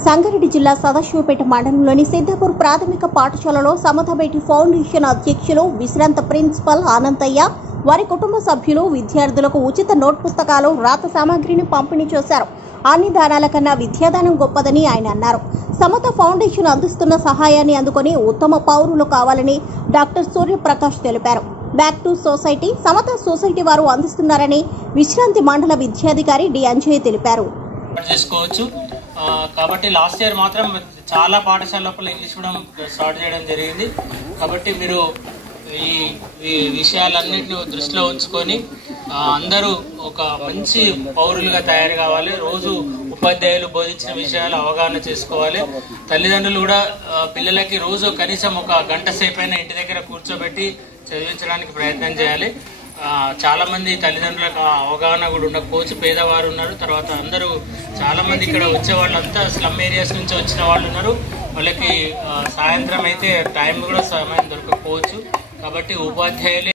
సంగారెడ్డి జిల్లా సదాశివపేట మండలంలోని సిద్దాపూర్ ప్రాథమిక పాఠశాలలో సమతాబేటి ఫౌండేషన్ అధ్యక్షులు విశ్రాంత ప్రిన్సిపల్ ఆనందయ్య వారి కుటుంబ సభ్యులు విద్యార్థులకు ఉచిత నోట్ పుస్తకాలు రాత సామాగ్రిని పంపిణీ చేశారు. అన్ని దానాల కన్నా విద్యాదానం గొప్పదని ఆయన అన్నారు. సమత ఫౌండేషన్ అందిస్తున్న సహాయాన్ని అందుకొని ఉత్తమ పౌరులు కావాలని డాక్టర్ సూర్యప్రకాష్ తెలిపారు. Back to society Samata society వారు అందిస్తున్నారని విశ్రాంతి మండల విద్యాధికారి డి అంజయ్ తెలిపారు. కాబట్టి లాస్ట్ ఇయర్ మాత్రం చాలా పాఠశాల లోపల ఇంగ్లీష్ మీడియం స్టార్ట్ చేయడం జరిగింది. కాబట్టి మీరు ఈ విషయాలన్నింటినీ దృష్టిలో ఉంచుకొని అందరూ ఒక మంచి పౌరులుగా తయారు కావాలి. రోజు ఉపాధ్యాయులు బోధించిన విషయాలు అవగాహన చేసుకోవాలి. తల్లిదండ్రులు కూడా పిల్లలకి రోజు కనీసం ఒక గంట సేపైనా ఇంటి దగ్గర కూర్చోబెట్టి చదివించడానికి ప్రయత్నం చేయాలి. చాలా మంది తల్లిదండ్రులకు అవగాహన కూడా ఉండకపోవచ్చు. పేదవారు ఉన్నారు. తర్వాత అందరూ చాలా మంది ఇక్కడ వచ్చే వాళ్ళంతా స్లమ్ ఏరియాస్ నుంచి వచ్చిన వాళ్ళు ఉన్నారు. వాళ్ళకి సాయంత్రం అయితే టైం కూడా సమయం దొరకకపోవచ్చు. కాబట్టి ఉపాధ్యాయులే